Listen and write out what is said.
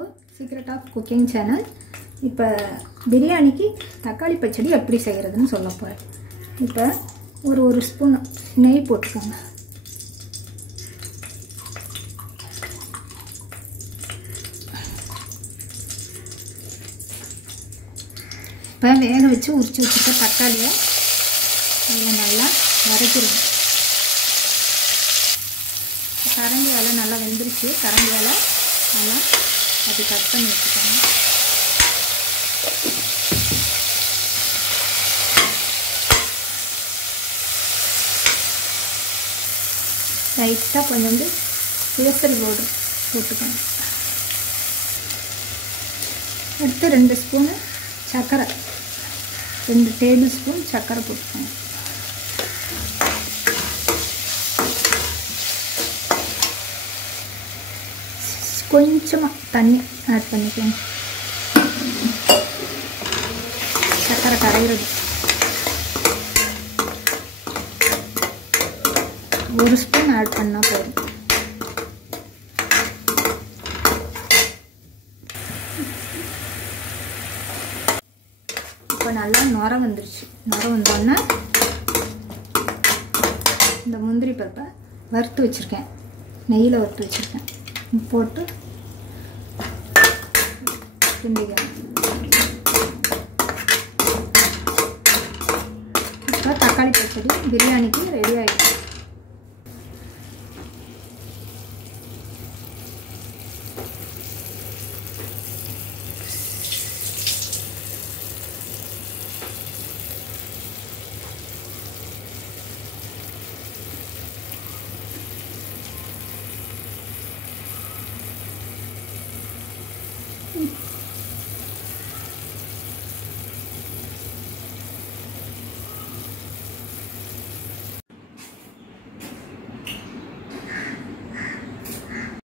Welcome to secret of cooking channel. இப்போ பிரியாணிக்கு தக்காளி பச்சடி எப்படி செய்கிறதுன்னு சொல்ல போகிறேன். இப்போ ஒரு ஸ்பூன் நெய் போட்டுக்கோங்க. இப்போ வேக வச்சு உரிச்சு வச்சுக்க தக்காளியை அதில் நல்லா வதக்கிடுங்க. கரண்டியால் நல்லா வெந்துருச்சு. கரண்டியால் நல்லா அது கட் பண்ணி வச்சுக்கோங்க. லைட்டாக கொஞ்சோண்டு கேசரி பவுடர் போட்டுக்கோங்க. அடுத்து 2 ஸ்பூனு சர்க்கரை, 2 டேபிள் ஸ்பூன் சர்க்கரை போட்டுக்கோங்க. கொஞ்சமாக தண்ணி ஆட் பண்ணிக்கோங்க. சர்க்கரை கரைகிறது. 1 ஸ்பூன் ஆட் பண்ணால் போதும். இப்போ நல்லா நுர வந்துருச்சு. நுர வந்தோடனே இந்த முந்திரி பருப்பை வறுத்து வச்சுருக்கேன், நெய்யில் வறுத்து வச்சுருக்கேன், போட்டு கிண்டிக்கலாம். இப்போ தக்காளி பச்சடி பிரியாணிக்கு ரெடி ஆகிடுச்சு.